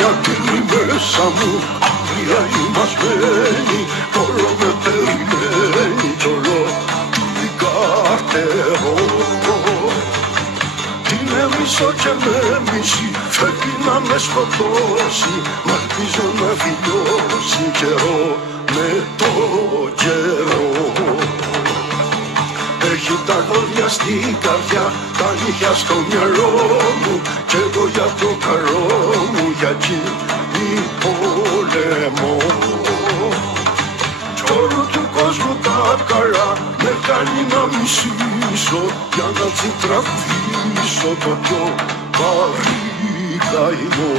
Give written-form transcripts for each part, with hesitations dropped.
μια κλείνει μέσα μου, αύριο ημασμένη, όλο με περιμένει κι όλο τη καρτερώ. Την έμισω και με μισή, φεύγει να με σκοτώσει, μ' ελπίζω να φιλιώσει καιρό με το καιρό. Έχει τα δόντια στην καρδιά, τα νύχια στο μυαλό μου, κι εγώ για το καλό μου, για εκείνη πολεμώ. Κι όλου του κόσμου τα καλά με κάνει να μισήσω, για να τσιτραβήσω το πιο βαρύ καημό.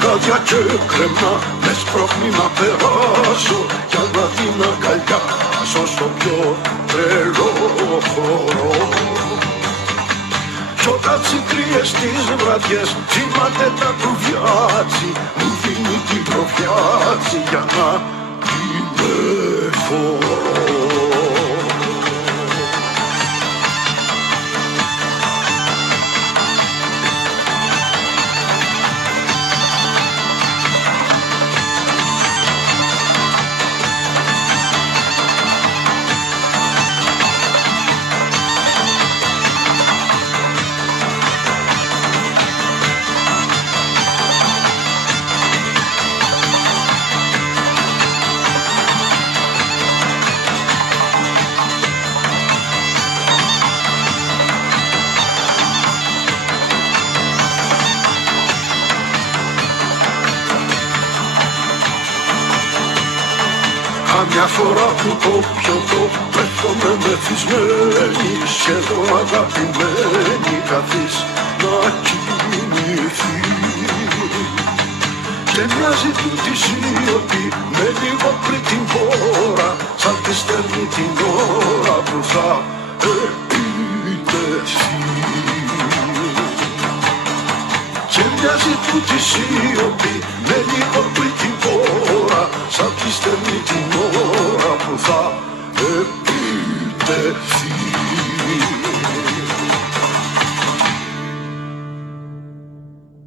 Κάδια και κρεμά με σπρώχνει να περάσω, για να την αγκαλιάσω στο πιο τρελό χώρο. Κι όταν τσικρίες τις βραδιές θυμάται τα κουβιάτσι, μου δίνει την προφιάτσι για να την εφορώ. Μια φορά που το πιωτό πέφτομαι μεθυσμένη, σχεδόν αγαπημένη, καθείς να κοιμηθεί. Και μοιάζει τούτη σιωπή με λίγο πριν την πόρα, σαν τη στέλνει την ώρα που θα επιτεθεί. Και μοιάζει τούτη σιωπή με λίγο πριν την